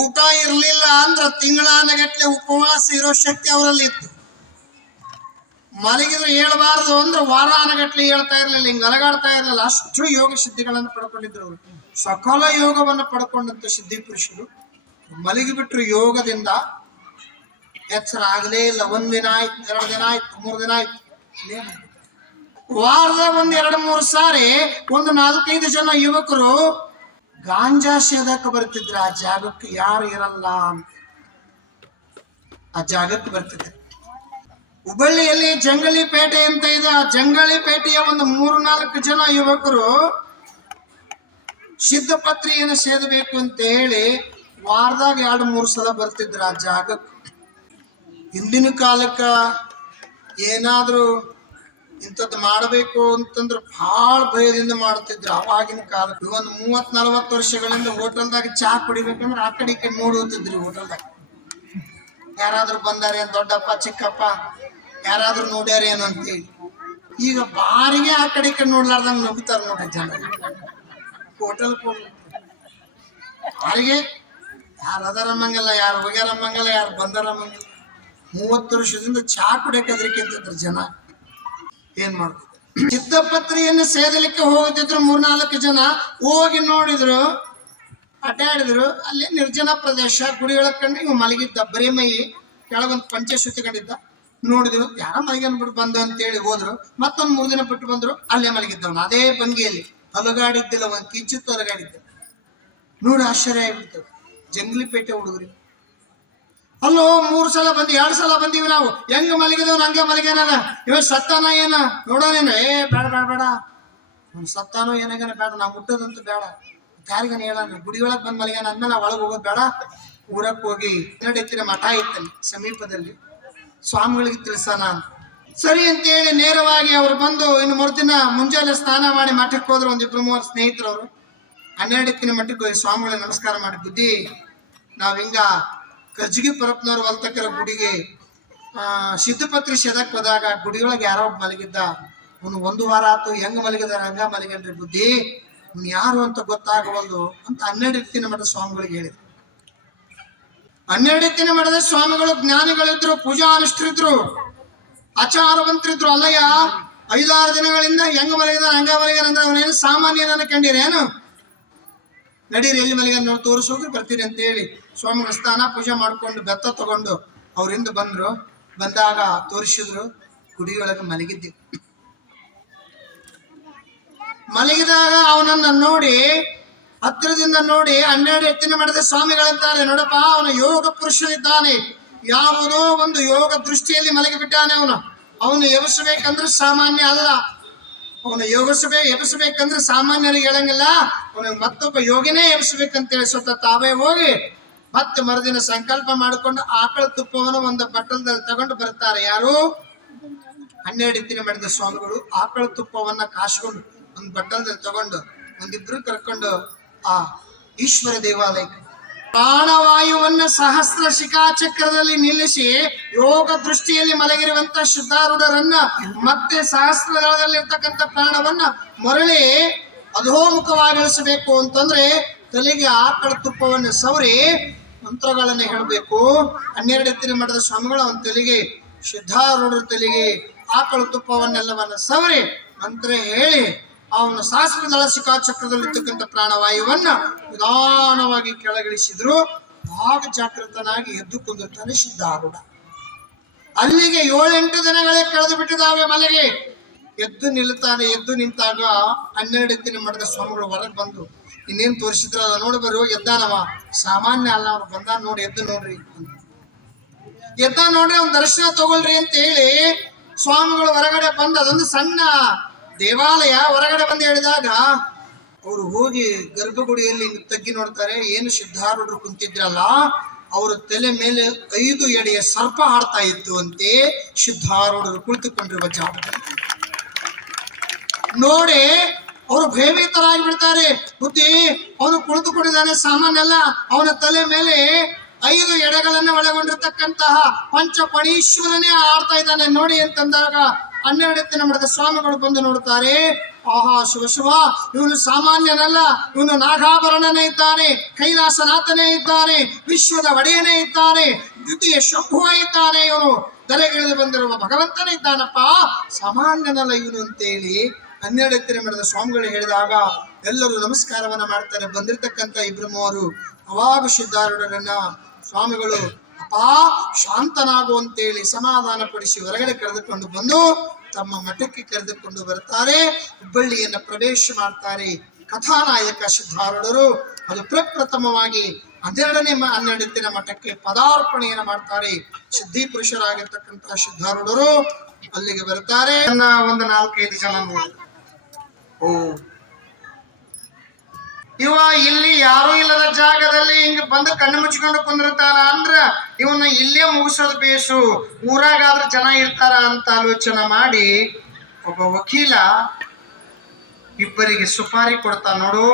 ಊಟ ಇರಲಿಲ್ಲ ಅಂದ್ರ ತಿಂಗಳಾನಗಟ್ಲೆ ಉಪವಾಸ ಇರೋ ಶಕ್ತಿ ಅವರಲ್ಲಿ ಇತ್ತು ಮಲಗಿದ್ರೆ ಹೇಳ್ಬಾರ್ದು ಅಂದ್ರೆ ವಾರಾನಗಟ್ಲೆ ಹೇಳ್ತಾ ಇರಲಿಲ್ಲ, ಹಿಂಗೆ ಅಲಗಾಡ್ತಾ ಇರಲಿಲ್ಲ. ಅಷ್ಟು ಯೋಗ ಸಿದ್ಧಿಗಳನ್ನು ಪಡ್ಕೊಂಡಿದ್ರು ಅವರು. ಸಕಲ ಯೋಗವನ್ನು ಪಡ್ಕೊಂಡಂತ ಸಿದ್ಧಿ ಪುರುಷರು ಮಲಗಿಬಿಟ್ರು ಯೋಗದಿಂದ. ಎಚ್ಚರ ಆಗಲೇ ಇಲ್ಲ ದಿನ ಆಯ್ತು, ಎರಡು ದಿನ ಆಯ್ತು, ಮೂರು ದಿನ ಆಯ್ತು. ವಾರದ ಒಂದ್ ಎರಡು ಮೂರು ಸಾರಿ, ಒಂದು ನಾಲ್ಕೈದು ಜನ ಯುವಕರು ಗಾಂಜಾ ಸೇದಕ್ಕೆ ಬರ್ತಿದ್ರು ಆ ಜಾಗಕ್ಕೆ ಯಾರು ಇರಲ್ಲ ಆ ಜಾಗಕ್ಕೆ ಬರ್ತಿದ್ರು ಹುಬ್ಬಳ್ಳಿಯಲ್ಲಿ ಜಂಗಲಿ ಪೇಟೆ ಅಂತ ಇದೆ. ಆ ಜಂಗಲಿ ಪೇಟೆಯ ಒಂದು ಮೂರು ನಾಲ್ಕು ಜನ ಯುವಕರು ಸಿದ್ಧಪತ್ರಿಯನ್ನು ಸೇದಬೇಕು ಅಂತ ಹೇಳಿ ವಾರದಾಗ ಎರಡು ಮೂರು ಸಲ ಬರ್ತಿದ್ರು ಆ ಜಾಗಕ್ಕೆ. ಹಿಂದಿನ ಕಾಲಕ್ಕ ಏನಾದರೂ ಇಂಥದ್ದು ಮಾಡಬೇಕು ಅಂತಂದ್ರೆ ಭಾಳ ಭಯದಿಂದ ಮಾಡ್ತಿದ್ರು ಅವಾಗಿನ ಕಾಲ ಒಂದು ಮೂವತ್ ನಲವತ್ತು ವರ್ಷಗಳಿಂದ ಹೋಟೆಲ್ದಾಗ ಚಹಾ ಕುಡಿಬೇಕಂದ್ರೆ ಆ ಕಡೆ ಈ ಕಡೆ ನೋಡುತ್ತಿದ್ರಿ ಹೋಟೆಲ್ದಾಗ. ಯಾರಾದ್ರೂ ಬಂದಾರೆ ದೊಡ್ಡಪ್ಪ, ಚಿಕ್ಕಪ್ಪ, ಯಾರಾದ್ರೂ ನೋಡ್ಯಾರ ಏನು ಅಂತೇಳಿ. ಈಗ ಬಾರಿಗೆ ಆ ಕಡೆ ಈ ಕಡೆ ನೋಡ್ಲಾರ್ದಂಗ ನಗುತ್ತಾರ ನೋಡ್ರಿ ಜನ. ಹೋಟೆಲ್ ಬಾರಿಗೆ ಯಾರು ಮಂಗಲ್ಲ, ಯಾರು ಹೋಗ್ಯಾರ ಮಂಗಲ್ಲ, ಯಾರು ಬಂದಾರ ಮಂಗಲ್ಲ. ಮೂವತ್ತು ವರ್ಷದಿಂದ ಚಹಾ ಕುಡಿಯಕ್ಕೆ ಹೆದರಿಕೆ ಅಂತಿದ್ರು ಜನ. ಏನ್ ಮಾಡ್ತಿದ್ರು ಚಿತ್ತಪತ್ರಿಯನ್ನು ಸೇದಲಿಕ್ಕೆ ಹೋಗುತ್ತಿದ್ರು ಮೂರ್ನಾಲ್ಕು ಜನ ಹೋಗಿ ನೋಡಿದ್ರು, ಅಡ್ಡಾಡಿದ್ರು. ಅಲ್ಲಿ ನಿರ್ಜನ ಪ್ರದೇಶ ಗುಡಿ ಕಂಡು ಇವ್ ಮಲಗಿದ್ದ. ಬರೀ ಮೈ ಕೆಳಗೊಂದು ಪಂಚೆ ಸುತ್ತಿಕೊಂಡಿದ್ದ ನೋಡಿದ್ರು, ಯಾರ ಮಲಗನ್ ಬಿಟ್ಟು ಬಂದು ಅಂತೇಳಿ ಹೋದ್ರು. ಮತ್ತೊಂದ್ ಮೂರು ದಿನ ಬಿಟ್ಟು ಬಂದ್ರು, ಅಲ್ಲೇ ಮಲಗಿದ್ದವನು. ಅದೇ ಬಂಗಿಯಲ್ಲಿ. ಹಲಗಾಡಿದ್ದಿಲ್ಲ, ಒಂದ್ ಕಿಂಚಿತ್ತು ಹಲಗಾಡಿದ್ದ. ನೋಡಿ ಆಶ್ಚರ್ಯ ಆಗ್ಬಿಡ್ತು. ಜಂಗ್ಲಿ ಪೇಟೆ ಹುಡುಗರಿ. ಅಲ್ಲೋ, ಮೂರು ಸಲ ಬಂದಿ, ಎರಡು ಸಲ ಬಂದೀವಿ ನಾವು. ಹೆಂಗ ಮಲಗಿದವ್ ಹಂಗೆ ಮಲಗ್ಯಾನ ಇವ ಸತ್ತಾನ ಏನ? ನೋಡೋನೇನ ಏ, ಬೇಡ ಬೇಡ ಬೇಡ. ಅವ್ನು ಸತ್ತಾನೋ ಏನಾಗನ ಬೇಡ. ನಾವು ಮುಟ್ಟೋದಂತೂ ಬೇಡ. ಯಾರಿಗನ ಹೇಳ ಗುಡಿ ಒಳಗ್ ಬಂದ್ ಮಲಗ್ಯಾನ ಅಂದ್ಮೇಲೆ ನಾವು ಒಳಗೆ ಹೋಗೋದು ಬೇಡ. ಊರಕ್ ಹೋಗಿ ನಡೀತಿರ ಮಠ ಇತ್ತಲ್ಲಿ, ಸಮೀಪದಲ್ಲಿ. ಸ್ವಾಮಿಗಳಿಗೆ ತಿಳಿಸೋಣ ಅಂತ. ಸರಿ ಅಂತೇಳಿ ನೇರವಾಗಿ ಅವ್ರು ಬಂದು ಇನ್ನು ಮರುದಿನ ಮುಂಜಾನೆ ಸ್ನಾನ ಮಾಡಿ ಮಠಕ್ಕೆ ಹೋದ್ರು ಒಂದಿಬ್ರು ಮೂವರು ಸ್ನೇಹಿತರವರು. ಹನ್ನೆರಡು ಎತ್ತಿನ ಮಠಕ್ಕೆ ಹೋಗಿ ಸ್ವಾಮಿಗಳಿಗೆ ನಮಸ್ಕಾರ ಮಾಡಿ. ಬುದ್ಧಿ, ನಾವ್ ಹಿಂಗ ಕಜ್ಜಿಗೆ ಪರಪ್ನವ್ರ ಹೊಲ್ತಕ್ಕಿರೋ ಗುಡಿಗೆ ಸಿದ್ಧಪತ್ರಿ ಶೆದಕ್ ಹೋದಾಗ ಗುಡಿಯೊಳಗೆ ಯಾರೋ ಮಲಗಿದ್ದ. ಅವ್ನು ಒಂದು ವಾರ ಆತು, ಹೆಂಗ ಮಲಗಿದಾರ ಹಂಗ ಮಲಗನ್ರಿ ಬುದ್ಧಿ. ಅವ್ನು ಯಾರು ಅಂತ ಗೊತ್ತಾಗವಲ್ದು ಅಂತ ಹನ್ನೆರಡು ಇತ್ತಿನ ಮಠದ ಸ್ವಾಮಿಗಳಿಗೆ ಹೇಳಿದ್ರು. ಹನ್ನೆರಡು ಎತ್ತಿನ ಮಠದ ಸ್ವಾಮಿಗಳು ಜ್ಞಾನಿಗಳಿದ್ರು ಪೂಜಾ ಅನುಷ್ಠರಿದ್ರು ಆಚಾರವಂತರಿದ್ರು, ಅಲ್ಲಯ್ಯ. ಐದಾರು ದಿನಗಳಿಂದ ಹೆಂಗ ಮಲಗಿದ ಹಂಗ ಮಲಗಿದ ಅಂದ್ರೆ ಅವನೇನು ಸಾಮಾನ್ಯನನ್ನ ಕಂಡಿರೇನು? ನಡೀರಿ, ಎಲ್ಲಿ ಮಲಗ ನೋಡಿ ತೋರಿಸೋಗಿ ಬರ್ತೀರಿ ಅಂತ ಹೇಳಿ ಸ್ವಾಮಿಗಳ ಸ್ಥಾನ ಪೂಜೆ ಮಾಡ್ಕೊಂಡು ಬೆತ್ತ ತಗೊಂಡು ಅವ್ರಿಂದ ಬಂದ್ರು. ಬಂದಾಗ ತೋರಿಸಿದ್ರು, ಗುಡಿಯೊಳಗೆ ಮಲಗಿದ್ದೆ. ಮಲಗಿದಾಗ ಅವನನ್ನ ನೋಡಿ, ಹತ್ತಿರದಿಂದ ನೋಡಿ ಹನ್ನೆರಡು ಎತ್ತಿನ ಮಾಡಿದ ಸ್ವಾಮಿಗಳಿದ್ದಾನೆ ನೋಡಪ್ಪ, ಅವನ ಯೋಗ ಪುರುಷನಿದ್ದಾನೆ ಯಾವುದೋ ಒಂದು ಯೋಗ ದೃಷ್ಟಿಯಲ್ಲಿ ಮಲಗಿಬಿಟ್ಟಾನೆ ಅವನು. ಅವನು ಎಬಸಬೇಕಂದ್ರೆ ಸಾಮಾನ್ಯ ಅಲ್ಲ. ಅವನು ಯೋಗಿಸಬೇ ಎಬ್ಸಬೇಕಂದ್ರೆ ಸಾಮಾನ್ಯರಿಗೆ ಹೇಳಂಗಿಲ್ಲ. ಅವನಿಗೆ ಮತ್ತೊಬ್ಬ ಯೋಗಿನೇ ಎಬ್ಸಬೇಕಂತೇಳಿ ಸ್ವತಃ ತಾವೇ ಹೋಗಿ ಮತ್ತೆ ಮರುದಿನ ಸಂಕಲ್ಪ ಮಾಡಿಕೊಂಡು ಆಕಳ ತುಪ್ಪವನ್ನು ಒಂದು ಬಟ್ಟಲದಲ್ಲಿ ತಗೊಂಡು ಬರ್ತಾರೆ ಯಾರು? ಹನ್ನೆರಡು ದಿನ ಮಾಡಿದ ಸ್ವಾಮಿಗಳು ಆಕಳ ತುಪ್ಪವನ್ನ ಕಾಸ್ಕೊಂಡು ಒಂದು ಬಟ್ಟಲದಲ್ಲಿ ತಗೊಂಡು ಒಂದಿಬ್ರು ಕರ್ಕೊಂಡು ಆ ಈಶ್ವರ ದೇವಾಲಯಕ್ಕೆ. ಪ್ರಾಣವಾಯುವನ್ನ ಸಹಸ್ರ ಶಿಖಾಚಕ್ರದಲ್ಲಿ ನಿಲ್ಲಿಸಿ ಯೋಗ ದೃಷ್ಟಿಯಲ್ಲಿ ಮಲಗಿರುವಂತ ಶುದ್ಧಾರೂಢರನ್ನ ಮತ್ತೆ ಸಹಸ್ರದಳದಲ್ಲಿರ್ತಕ್ಕಂಥ ಪ್ರಾಣವನ್ನ ಮರಳಿ ಅಧೋಮುಖವಾಗಿಳಿಸಬೇಕು ಅಂತಂದ್ರೆ ತಲೆಗೆ ಆಕಳ ತುಪ್ಪವನ್ನು ಸವರಿ ಮಂತ್ರಗಳನ್ನ ಹೇಳಬೇಕು. ಹನ್ನೆರಡು ಎತ್ತಿನ ಮಠದ ಸ್ವಾಮಿಗಳ ಅವನ ತಲೆಗೆ ಶುದ್ಧಾರೂಢರ ತಲೆಗೆ ಆಕಳ ತುಪ್ಪವನ್ನೆಲ್ಲವನ್ನ ಸವರಿ ಮಂತ್ರ ಹೇಳಿ ಅವನು ಸಹಸ್ರದಳ ಶಿಖಾಚಕ್ರದಲ್ಲಿರ್ತಕ್ಕಂಥ ಪ್ರಾಣವಾಯುವನ್ನ ನಿಧಾನವಾಗಿ ಕೆಳಗಿಳಿಸಿದ್ರು. ಭಾಗ ಜಾಗೃತನಾಗಿ ಎದ್ದು ಕುಂದಿರ್ತಾನೆ ಸಿದ್ಧಾರೂಢ ಅಲ್ಲಿಗೆ ಏಳೆಂಟು ದಿನಗಳೇ ಕಳೆದು ಬಿಟ್ಟಿದ್ದಾವೆ ಮಲೆಗೆ. ಎದ್ದು ನಿಲ್ತಾನೆ ಎದ್ದು ನಿಂತಾಗ ಹನ್ನೆರಡು ದಿನ ಮಠದ ಸ್ವಾಮಿಗಳು ಹೊರಗೆ ಬಂದು, ಇನ್ನೇನ್ ಅದ ನೋಡಿ ಬರು ಎದ್ದಾನವ ಸಾಮಾನ್ಯ ಅಲ್ಲ, ಅವ್ರು ಬಂದಾನ ನೋಡಿ, ಎದ್ದು ನೋಡ್ರಿ. ಎದ್ದ ನೋಡ್ರಿ, ಅವ್ನ ದರ್ಶನ ತಗೊಳ್ರಿ ಅಂತ ಹೇಳಿ ಸ್ವಾಮಿಗಳು ಹೊರಗಡೆ ಬಂದ ಅದೊಂದು ಸಣ್ಣ ದೇವಾಲಯ ಹೊರಗಡೆ ಬಂದು ಹೇಳಿದಾಗ ಅವರು ಹೋಗಿ ಗರ್ಭಗುಡಿಯಲ್ಲಿ ತಗ್ಗಿ ನೋಡ್ತಾರೆ, ಏನು ಸಿದ್ಧಾರೂಢರು ಕುಂತಿದ್ರಲ್ಲ, ಅವರ ತಲೆ ಮೇಲೆ ಐದು ಎಡೆಯ ಸರ್ಪ ಹಾಡ್ತಾ ಇತ್ತು ಅಂತೆ ಸಿದ್ಧಾರೂಢರು ಕುಳಿತುಕೊಂಡಿರುವ ಜಾಗದಲ್ಲಿ ನೋಡಿ, ಅವರು ಭಯಭೀತರಾಗಿ ಬಿಡ್ತಾರೆ ಬುದ್ಧಿ, ಅವನು ಕುಳಿತುಕೊಂಡಿದ್ದಾನೆ ಸಾಮಾನ್ಯಲ್ಲ, ಅವನ ತಲೆ ಮೇಲೆ ಐದು ಎಡೆಗಳನ್ನ ಒಳಗೊಂಡಿರ್ತಕ್ಕಂತಹ ಪಂಚಪಣೀಶ್ವರನೇ ಆಡ್ತಾ ಇದ್ದಾನೆ. ನೋಡಿ ಅಂತಂದಾಗ ಹನ್ನೆರಡು ಎತ್ತಿನ ಮಠದ ಸ್ವಾಮಿಗಳು ಬಂದು ನೋಡ್ತಾರೆ ಆಹಾ, ಶಿವ ಶಿವ, ಇವನು ಸಾಮಾನ್ಯನಲ್ಲ, ಇವನು ನಾಗಾಭರಣನೇ ಇದ್ದಾನೆ, ಕೈಲಾಸನಾಥನೇ ಇದ್ದಾನೆ, ವಿಶ್ವದ ಒಡೆಯನೇ ಇದ್ದಾನೆ, ದ್ವಿತೀಯ ಶಂಭುವ ಇದ್ದಾನೆ ಇವನು. ತಲೆಗಿಳಿದು ಬಂದಿರುವ ಭಗವಂತನೇ ಇದ್ದಾನಪ್ಪ. ಸಾಮಾನ್ಯನಲ್ಲ ಇವನು ಅಂತೇಳಿ ಹನ್ನೆರಡು ಮಠದ ಸ್ವಾಮಿಗಳು ಹೇಳಿದಾಗ ಎಲ್ಲರೂ ನಮಸ್ಕಾರವನ್ನ ಮಾಡ್ತಾರೆ. ಬಂದಿರತಕ್ಕಂತ ಇಬ್ರು ಮೂವರು ಅವಾಗ ಸ್ವಾಮಿಗಳು, ಅಪ್ಪ, ಶಾಂತನಾಗು ಅಂತೇಳಿ ಸಮಾಧಾನ ಪಡಿಸಿ ಹೊರಗಡೆ ಕರೆದುಕೊಂಡು ಬಂದು ತಮ್ಮ ಮಠಕ್ಕೆ ಕರೆದುಕೊಂಡು ಬರ್ತಾರೆ ಹುಬ್ಬಳ್ಳಿಯನ್ನು ಪ್ರವೇಶ ಮಾಡ್ತಾರೆ ಕಥಾನಾಯಕ ಸಿದ್ಧಾರೂಢರು. ಅದು ಪ್ರಪ್ರಥಮವಾಗಿ ಹನ್ನೆರಡನೇ ದಿನ ಮಠಕ್ಕೆ ಪದಾರ್ಪಣೆಯನ್ನು ಮಾಡ್ತಾರೆ ಸಿದ್ಧಿ ಪುರುಷರಾಗಿರ್ತಕ್ಕಂತಹ ಸಿದ್ಧಾರೂಢರು. ಅಲ್ಲಿಗೆ ಬರ್ತಾರೆ ಒಂದು ನಾಲ್ಕೈದು ಜನ ನೋಡಿ. ಓ ಇವ ಇಲ್ಲಿ ಯಾರು ಇಲ್ಲದ ಜಾಗದಲ್ಲಿ ಹಿಂಗ ಬಂದು ಕಣ್ಣು ಮುಚ್ಕೊಂಡು ಕುಂದಿರ್ತಾರ ಅಂದ್ರ ಇವನ್ನ ಇಲ್ಲೇ ಮುಗಿಸೋದು ಬೇಸು ಊರಾಗಾದ್ರೆ ಜನ ಇರ್ತಾರ ಅಂತ ಆಲೋಚನೆ ಮಾಡಿ ಒಬ್ಬ ವಕೀಲ ಇಬ್ಬರಿಗೆ ಸುಪಾರಿ ಕೊಡ್ತಾ, ನೋಡು,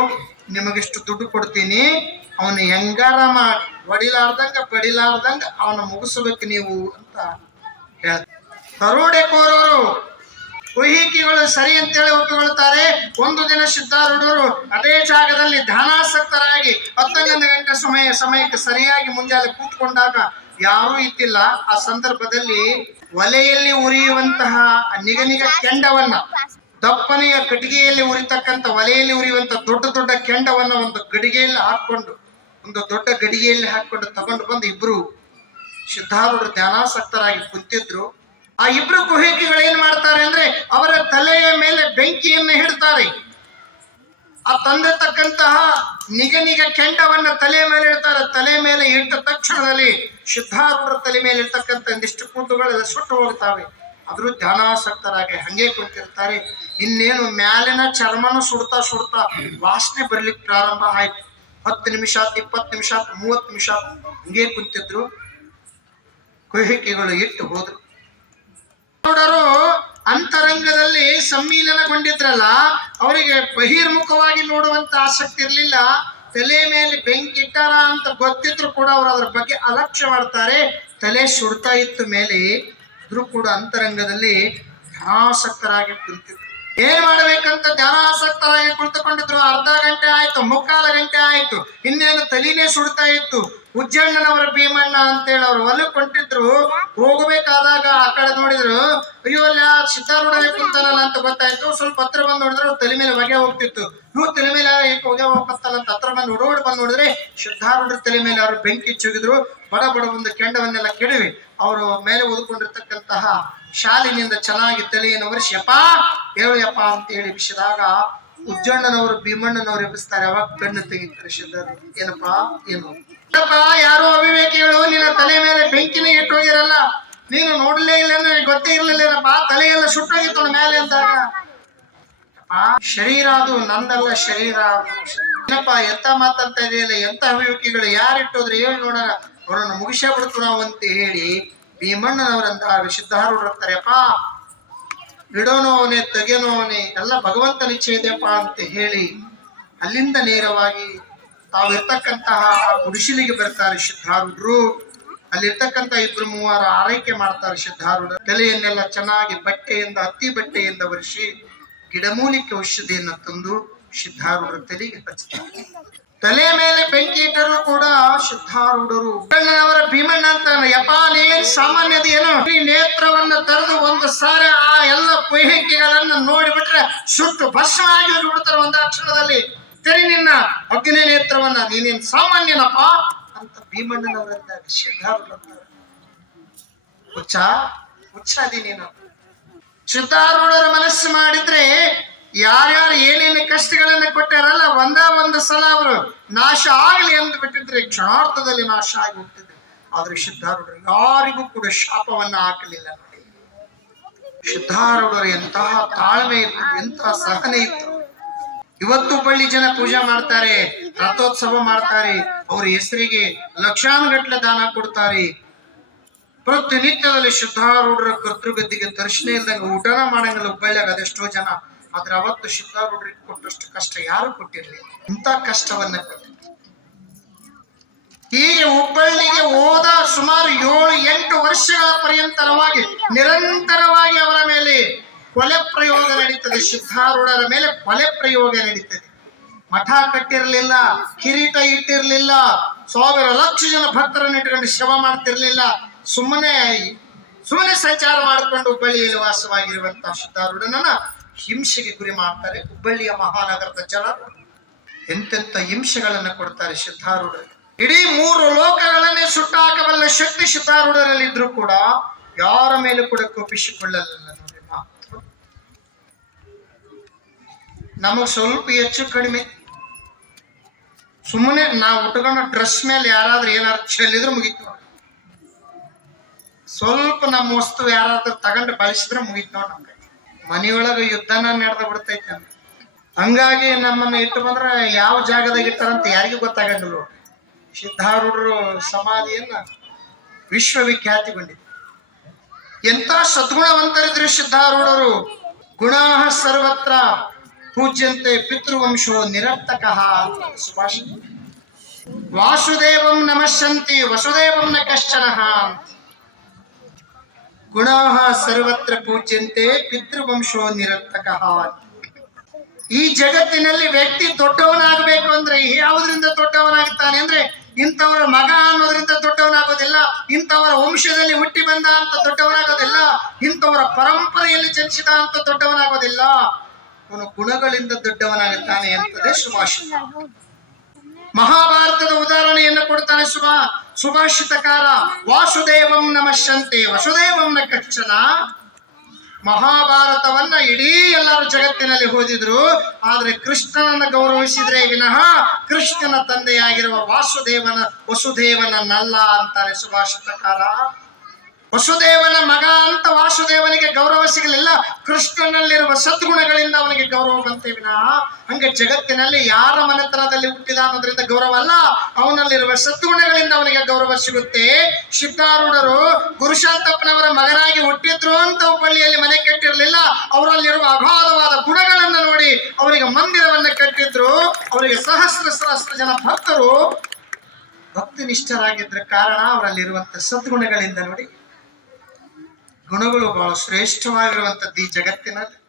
ನಿಮಗಿಷ್ಟು ದುಡ್ಡು ಕೊಡ್ತೀನಿ. ಅವನ ಹೆಂಗಾರ ಮಾಡಿ ಹೊಡಿಲಾರ್ದಂಗ ಬಡಿಲಾರ್ದಂಗ ಅವನ ಮುಗಿಸ್ಬೇಕು ನೀವು ಅಂತ ಹೇಳ್ತಾರೆ. ದರೋಡೆಕೋರರು ಕುಹಿಕಿಗಳು ಸರಿ ಅಂತೇಳಿ ಒಪ್ಪಿಕೊಳ್ಳುತ್ತಾರೆ. ಒಂದು ದಿನ ಸಿದ್ಧಾರೂಢರು ಅದೇ ಜಾಗದಲ್ಲಿ ಧ್ಯಾನಾಸಕ್ತರಾಗಿ ಹತ್ತೊಂದು ಗಂಟೆ ಸಮಯ, ಸಮಯಕ್ಕೆ ಸರಿಯಾಗಿ ಮುಂಜಾನೆ ಕೂತ್ಕೊಂಡಾಗ ಯಾರೂ ಇತ್ತಿಲ್ಲ ಆ ಸಂದರ್ಭದಲ್ಲಿ ಒಲೆಯಲ್ಲಿ ಉರಿಯುವಂತಹ ನಿಗನಿಗ ಕೆಂಡವನ್ನ, ದಪ್ಪನೆಯ ಕಟ್ಟಿಗೆಯಲ್ಲಿ ಉರಿತಕ್ಕಂಥ ಒಲೆಯಲ್ಲಿ ಉರಿಯುವಂತ ದೊಡ್ಡ ದೊಡ್ಡ ಕೆಂಡವನ್ನ ಒಂದು ಗಡಿಗೆಯಲ್ಲಿ ಹಾಕೊಂಡು ಒಂದು ದೊಡ್ಡ ಗಡಿಗೆಯಲ್ಲಿ ಹಾಕೊಂಡು ತಗೊಂಡು ಬಂದು ಇಬ್ರು ಸಿದ್ಧಾರೂಢರು ಧ್ಯಾನಾಸಕ್ತರಾಗಿ ಕುಂತಿದ್ರು. ಆ ಇಬ್ರು ಕುಹಿಕಿಗಳು ಏನ್ ಮಾಡ್ತಾರೆ ಅಂದ್ರೆ ಅವರ ತಲೆಯ ಮೇಲೆ ಬೆಂಕಿಯನ್ನು ಹಿಡ್ತಾರೆ. ಆ ತಂದಿರತಕ್ಕಂತಹ ನಿಗ ನಿಗ ಕೆಂಡವನ್ನ ತಲೆಯ ಮೇಲೆ ಇಡ್ತಾರೆ. ತಲೆ ಮೇಲೆ ಇಟ್ಟ ತಕ್ಷಣದಲ್ಲಿ ಶುದ್ಧಾರೂಢ ತಲೆ ಮೇಲೆ ಇರ್ತಕ್ಕಂಥ ಒಂದಿಷ್ಟು ಕೂತುಗಳು ಸುಟ್ಟು ಹೋಗ್ತಾವೆ. ಆದ್ರೂ ಧ್ಯಾನಾಸಕ್ತರಾಗಿ ಹಂಗೆ ಕುಂತಿರ್ತಾರೆ. ಇನ್ನೇನು ಮ್ಯಾಲಿನ ಚರ್ಮನ ಸುಡ್ತಾ ಸುಡ್ತಾ ವಾಸನೆ ಬರ್ಲಿಕ್ಕೆ ಪ್ರಾರಂಭ ಆಯ್ತು. ಹತ್ತು ನಿಮಿಷ, ಇಪ್ಪತ್ತು ನಿಮಿಷ, ಮೂವತ್ತು ನಿಮಿಷ ಹಂಗೆ ಕುಂತಿದ್ರು. ಕುಹಿಕೆಗಳು ಇಟ್ಟು ಹೋದ್ರು. ಗೌಡರು ಅಂತರಂಗದಲ್ಲಿ ಸಮ್ಮಿಲನಗೊಂಡಿದ್ರಲ್ಲ, ಅವರಿಗೆ ಬಹಿರ್ಮುಖವಾಗಿ ನೋಡುವಂತ ಆಸಕ್ತಿ ಇರಲಿಲ್ಲ. ತಲೆ ಮೇಲೆ ಬೆಂಕಿ ಇಟ್ಟಾರ ಅಂತ ಗೊತ್ತಿದ್ರು ಕೂಡ ಅವರು ಅದ್ರ ಬಗ್ಗೆ ಅಲಕ್ಷ್ಯ ಮಾಡ್ತಾರೆ. ತಲೆ ಸುಡ್ತಾ ಇತ್ತು ಮೇಲೆ, ಇದ್ರೂ ಕೂಡ ಅಂತರಂಗದಲ್ಲಿ ಆಸಕ್ತರಾಗಿ ಕುಂತಿದ್ರು. ಏನ್ ಮಾಡ್ಬೇಕಂತ ಧ್ಯಾನಾಸಕ್ತರಾಗಿ ಕುಳಿತುಕೊಂಡಿದ್ರು? ಅರ್ಧ ಗಂಟೆ ಆಯ್ತು, ಮುಕ್ಕಾಲು ಗಂಟೆ ಆಯ್ತು. ಇನ್ನೇನು ತಲಿನೇ ಸುಡ್ತಾ ಇತ್ತು. ಉಜ್ಜಣ್ಣನವರ ಭೀಮಣ್ಣ ಅಂತೇಳಿ ಅವ್ರು ಹೊಲಕ್ಕೆ ಹೊಂಟಿದ್ರು ಹೋಗಬೇಕಾದಾಗ ಆ ಕಡೆ ನೋಡಿದ್ರು, ಅಯ್ಯೋ, ಅಲ್ಲಿ ಆ ಕುಂತಾನಲ್ಲ ಅಂತ ಗೊತ್ತಾಯ್ತು. ಸ್ವಲ್ಪ ಹತ್ರ ಬಂದು ನೋಡಿದ್ರು ತಲೆ ಮೇಲೆ ಹೊಗೆ ಹೋಗ್ತಿತ್ತು. ಇವ್ರು ತಲೆ ಮೇಲೆ ಹೊಗೆ ಹೋಗ್ತಲ್ಲ ಅಂತ ಹತ್ರ ಬಂದು ಓಡೋಡಿ ಬಂದು ನೋಡಿದ್ರೆ, ಸಿದ್ಧಾರೂಢರ ತಲೆ ಮೇಲೆ ಅವ್ರು ಬೆಂಕಿ ಚುಗಿದ್ರು. ಬಡ ಬಡ ಒಂದು ಕೆಂಡವನ್ನೆಲ್ಲ ಕೆಡವಿ. ಅವರು ಮೇಲೆ ಓದ್ಕೊಂಡಿರ್ತಕ್ಕಂತಹ ಶಾಲಿನಿಂದ ಚೆನ್ನಾಗಿ ತಲೆಯನ್ನು ಹೇಳು ಯಪ್ಪ ಅಂತ ಹೇಳಿ ಬಿಸಿದಾಗ ಉಜ್ಜಣ್ಣನವರು, ಭೀಮಣ್ಣನವರು ಎಬ್ಬಿಸ್ತಾರೆ. ಅವಾಗ ಕಣ್ಣು ತೆಗಿತಾರೆ ಏನಪ್ಪ ಏನಪ್ಪಾ? ಏನು? ಯಾರೋ ಅವಿವೇಕಿಗಳು ನಿನ್ನ ತಲೆ ಮೇಲೆ ಬೆಂಕಿನೇ ಇಟ್ಟೋಗಿರಲ್ಲ. ನೀನು ನೋಡಲೇ ಇಲ್ಲ ನಿನಗೆ ಗೊತ್ತೇ ಇರ್ಲಿಲ್ಲೇನಪ್ಪ ತಲೆ ಎಲ್ಲ ಸುಟ್ಟೋಗಿತ್ತು ಮೇಲೆ ಅಂದಾಗ. ಆ, ಶರೀರ ಅದು ನಂದಲ್ಲ, ಶರೀರ. ಏನಪ್ಪ, ಎಂತ ಮಾತಾಡ್ತಾ ಇದೆಯಲ್ಲ? ಎಂತ ಅಭಿವ್ಯಕ್ತಿಗಳು ಯಾರಿಟ್ಟೋದ್ರೆ? ಹೇಳಿ ನೋಡೋಣ. ಅವರನ್ನು ಮುಗಿಸ ಬಿಡ್ತು ನಾವು ಅಂತ ಹೇಳಿ ಭೀಮಣ್ಣನವರಂತಹ ಸಿದ್ಧಾರೂಢರು ಅಂತಾರೆಪ್ಪ ಬಿಡೋನು ಅವನೇ, ತೆಗೆನೋ ಅವನೇ, ಎಲ್ಲ ಭಗವಂತ ನಿಶ್ಚಯ ಇದೆಯಪ್ಪ ಅಂತ ಹೇಳಿ ಅಲ್ಲಿಂದ ನೇರವಾಗಿ ತಾವಿರ್ತಕ್ಕಂತಹ ಗುಡಿಸಲಿಗೆ ಬರ್ತಾರೆ ಶುದ್ಧಾರುಡ್ರು ಅಲ್ಲಿರ್ತಕ್ಕಂಥ ಇಬ್ರು ಮೂವರ ಆರೈಕೆ ಮಾಡ್ತಾರೆ ಸಿದ್ಧಾರೂಢ ತಲೆಯನ್ನೆಲ್ಲ ಚೆನ್ನಾಗಿ ಬಟ್ಟೆಯಿಂದ, ಹತ್ತಿ ಬಟ್ಟೆಯಿಂದ ಒರೆಸಿ ಗಿಡಮೂಲಿಕೆ ಔಷಧಿಯನ್ನು ತಂದು ಸಿದ್ಧಾರೂಢರ ತಲೆಗೆ ಹಚ್ತಾರೆ. ತಲೆ ಮೇಲೆ ಬೆಂಕಿ ಇಟ್ಟರು ಕೂಡ ಸಿದ್ಧಾರೂಢರು ಅವರ ಭೀಮಣ್ಣ ಅಂತ ಯಪ್ಪ ನೀನ್ ಸಾಮಾನ್ಯದ ಏನು? ಈ ನೇತ್ರವನ್ನು ತೆರೆದು ಒಂದು ಸಾರ ಆ ಎಲ್ಲ ಕುಹಿಕೆಗಳನ್ನ ನೋಡಿಬಿಟ್ರೆ ಸುಟ್ಟು ಭಸ್ಮ ಆಗಿ ಹೋಗ್ಬಿಡ್ತಾರೆ ಒಂದ ಅಕ್ಷರದಲ್ಲಿ. ತೆರಿ ನಿನ್ನ ಅಗ್ನಿ ನೇತ್ರವನ್ನ, ನೀನೇನ್ ಸಾಮಾನ್ಯನಪ್ಪ? ಅಂತ ಭೀಮಣ್ಣನವರಂತ ಶುದ್ಧಾರೂಢ ಹುಚ್ಚ ಹುಚ್ಚ ನೀನು. ಸಿದ್ಧಾರೂಢರ ಮನಸ್ಸು ಮಾಡಿದ್ರೆ ಯಾರ್ಯಾರು ಏನೇನು ಕಷ್ಟಗಳನ್ನ ಕೊಟ್ಟಾರಲ್ಲ, ಒಂದ ಒಂದು ಸಲ ಅವರು ನಾಶ ಆಗಲಿ ಎಂದು ಬಿಟ್ಟಿದ್ರೆ ಕ್ಷಣಾರ್ಥದಲ್ಲಿ ನಾಶ ಆಗಿ ಹೋಗ್ತಿದ್ರು ಆದ್ರೆ ಸಿದ್ಧಾರೂಢರು ಯಾರಿಗೂ ಕೂಡ ಶಾಪವನ್ನ ಹಾಕಲಿಲ್ಲ ನೋಡಿ. ಸಿದ್ಧಾರೂಢರು ಎಂತಹ ತಾಳ್ಮೆ ಇತ್ತು ಎಂತಹ ಸಹನೆ ಇತ್ತು ಇವತ್ತು ಬಳ್ಳಿ ಜನ ಪೂಜೆ ಮಾಡ್ತಾರೆ, ರಥೋತ್ಸವ ಮಾಡ್ತಾರೆ, ಅವ್ರ ಹೆಸರಿಗೆ ಲಕ್ಷಾನುಗಟ್ಲೆ ದಾನ ಕೊಡ್ತಾರೆ. ಪ್ರತಿನಿತ್ಯದಲ್ಲಿ ಸಿದ್ಧಾರೂಢರ ಕರ್ತೃಗದ್ದಿಗೆ ದರ್ಶನ ಇಲ್ದಂಗ ಊಟನ ಮಾಡಂಗಿಲ್ಲ, ಹುಬ್ಬಳ್ಳಿಯಾಗ ಅದೆಷ್ಟೋ ಜನ. ಆದ್ರೆ ಅವತ್ತು ಸಿದ್ಧಾರೂಢರಿಗೆ ಕೊಟ್ಟಷ್ಟು ಕಷ್ಟ ಯಾರು ಕೊಟ್ಟಿರ್ಲಿಲ್ಲ ಇಂಥ ಕಷ್ಟವನ್ನ ಹೀಗೆ ಹುಬ್ಬಳ್ಳಿಗೆ ಹೋದ ಸುಮಾರು ಏಳು, ಎಂಟು ವರ್ಷಗಳ ಪರ್ಯಂತರವಾಗಿ ನಿರಂತರವಾಗಿ ಅವರ ಮೇಲೆ ಕೊಲೆ ಪ್ರಯೋಗ ನಡೀತದೆ. ಸಿದ್ಧಾರೂಢರ ಮೇಲೆ ಕೊಲೆ ಪ್ರಯೋಗ ನಡೀತದೆ. ಮಠ ಕಟ್ಟಿರಲಿಲ್ಲ, ಕಿರೀಟ ಇಟ್ಟಿರಲಿಲ್ಲ, ಸಾವಿರ ಲಕ್ಷ ಜನ ಭಕ್ತರನ್ನು ಇಟ್ಕೊಂಡು ಶವ ಮಾಡ್ತಿರ್ಲಿಲ್ಲ. ಸುಮ್ಮನೆ ಸುಮ್ಮನೆ ಸಂಚಾರ ಮಾಡಿಕೊಂಡು ಹುಬ್ಬಳ್ಳಿಯಲ್ಲಿ ವಾಸವಾಗಿರುವಂತಹ ಸಿದ್ಧಾರೂಢನನ್ನ ಹಿಂಸೆಗೆ ಗುರಿ ಮಾಡ್ತಾರೆ. ಹುಬ್ಬಳ್ಳಿಯ ಮಹಾನಗರದ ಜನರು ಎಂತೆಂತ ಹಿಂಸೆಗಳನ್ನ ಕೊಡ್ತಾರೆ ಸಿದ್ಧಾರೂಢರು. ಇಡೀ ಮೂರು ಲೋಕಗಳನ್ನೇ ಸುಟ್ಟಾಕಬಲ್ಲ ಶಕ್ತಿ ಸಿದ್ಧಾರೂಢರಲ್ಲಿ ಇದ್ರೂ ಕೂಡ ಯಾರ ಮೇಲೆ ಕೂಡ ಕೋಪಿಸಿಕೊಳ್ಳಲ್ಲ ನೋಡಿ ಮಾತು ನಮಗ್ ಸ್ವಲ್ಪ ಹೆಚ್ಚು ಕಡಿಮೆ. ಸುಮ್ಮನೆ ನಾವು ಉಟ್ಕೊಂಡ ಡ್ರೆಸ್ ಮೇಲೆ ಯಾರಾದ್ರೂ ಏನಾದ್ರು ಚೆಲ್ಲಿದ್ರು ಮುಗೀತು ಸ್ವಲ್ಪ ನಮ್ಮ ವಸ್ತು ಯಾರಾದ್ರೂ ತಗೊಂಡು ಬಳಸಿದ್ರೆ ಮುಗೀತು ನಮ್ಗೆ. ಮನೆಯೊಳಗೆ ಯುದ್ಧನ ನಡೆದ ಬಿಡ್ತೈತೆ ಅಂತ. ಹಂಗಾಗಿ ನಮ್ಮನ್ನ ಇಟ್ಟು ಬಂದ್ರ ಯಾವ ಜಾಗದಾಗ ಇಟ್ಟಾರಂತ ಯಾರಿಗೂ ಗೊತ್ತಾಗಂಗಿಲ್ಲ. ಸಿದ್ಧಾರೂಢರು ಸಮಾಧಿಯನ್ನ ವಿಶ್ವವಿಖ್ಯಾತಿಗೊಂಡಿದೆ ಎಂತ ಸದ್ಗುಣವಂತರಿದ್ರು ಸಿದ್ಧಾರೂಢರು. ಗುಣಾ ಸರ್ವತ್ರ ಪೂಜ್ಯಂತೆ ಪಿತೃವಂಶೋ ನಿರರ್ಥಕ ಸುಭಾಷಿತ ವಾಸುದೇವಂ ನಮಶಂತಿ ವಸುದೇವಂ ನ ಕಶ್ಚನ ಗುಣಾ ಸರ್ವತ್ರ ಪೂಜ್ಯಂತೆ ಪಿತೃವಂಶೋ ನಿರರ್ಥಕ. ಈ ಜಗತ್ತಿನಲ್ಲಿ ವ್ಯಕ್ತಿ ದೊಡ್ಡವನಾಗಬೇಕು ಅಂದ್ರೆ ಯಾವುದರಿಂದ ದೊಡ್ಡವನಾಗುತ್ತಾನೆ ಅಂದ್ರೆ ಇಂಥವರ ಮಗ ಅನ್ನೋದ್ರಿಂದ ದೊಡ್ಡವನಾಗೋದಿಲ್ಲ, ಇಂಥವರ ವಂಶದಲ್ಲಿ ಹುಟ್ಟಿ ಬಂದ ಅಂತ ದೊಡ್ಡವನಾಗೋದಿಲ್ಲ, ಇಂಥವರ ಪರಂಪರೆಯಲ್ಲಿ ಜನಿಸಿದ ಅಂತ ದೊಡ್ಡವನಾಗೋದಿಲ್ಲ. ಅವನು ಗುಣಗಳಿಂದ ದೊಡ್ಡವನಾಗುತ್ತಾನೆ ಅಂತದೇ ಸುಭಾಷಿತ. ಮಹಾಭಾರತದ ಉದಾಹರಣೆಯನ್ನು ಕೊಡ್ತಾನೆ ಸುಭಾ. ಸುಭಾಷಿತಕಾರ, ವಾಸುದೇವಂ ನಮಶ್ಯಂತೆ, ವಸುದೇವಂ ನ ಕಚ್ಚನ ಮಹಾಭಾರತವನ್ನ ಇಡೀ ಎಲ್ಲರೂ ಜಗತ್ತಿನಲ್ಲಿ ಓದಿದ್ರು. ಆದ್ರೆ ಕೃಷ್ಣನನ್ನ ಗೌರವಿಸಿದ್ರೆ ವಿನಃ ಕೃಷ್ಣನ ತಂದೆಯಾಗಿರುವ ವಾಸುದೇವನ ವಸುದೇವನನ್ನಲ್ಲ ಅಂತಾರೆ ಸುಭಾಷಿತಕಾರ. ವಸುದೇವನ ಮಗ ಅಂತ ವಾಸುದೇವನಿಗೆ ಗೌರವ ಸಿಗಲಿಲ್ಲ. ಕೃಷ್ಣನಲ್ಲಿರುವ ಸದ್ಗುಣಗಳಿಂದ ಅವನಿಗೆ ಗೌರವ ಬಂತೇ ವಿನಾ. ಹಂಗೆ ಜಗತ್ತಿನಲ್ಲಿ ಯಾರ ಮನೆತನದಲ್ಲಿ ಹುಟ್ಟಿದ ಅನ್ನೋದ್ರಿಂದ ಗೌರವ ಅಲ್ಲ. ಅವನಲ್ಲಿರುವ ಸದ್ಗುಣಗಳಿಂದ ಅವನಿಗೆ ಗೌರವ ಸಿಗುತ್ತೆ. ಶಿಬ್ದಾರೂಢರು ಗುರುಶಾಂತಪ್ಪನವರ ಮಗನಾಗಿ ಹುಟ್ಟಿದ್ರು ಅಂತ ಹುಬ್ಬಳ್ಳಿಯಲ್ಲಿ ಮನೆ ಕಟ್ಟಿರಲಿಲ್ಲ. ಅವರಲ್ಲಿರುವ ಅಗಾಧವಾದ ಗುಣಗಳನ್ನ ನೋಡಿ ಅವರಿಗೆ ಮಂದಿರವನ್ನ ಕಟ್ಟಿದ್ರು. ಅವರಿಗೆ ಸಹಸ್ರ ಸಹಸ್ರ ಜನ ಭಕ್ತರು ಭಕ್ತಿನಿಷ್ಠರಾಗಿದ್ರ ಕಾರಣ ಅವರಲ್ಲಿರುವಂತ ಸದ್ಗುಣಗಳಿಂದ ನೋಡಿ ಗುಣಗಳು ಬಹಳ ಶ್ರೇಷ್ಠವಾಗಿರುವಂಥದ್ದು ಈ ಜಗತ್ತಿನಲ್ಲಿ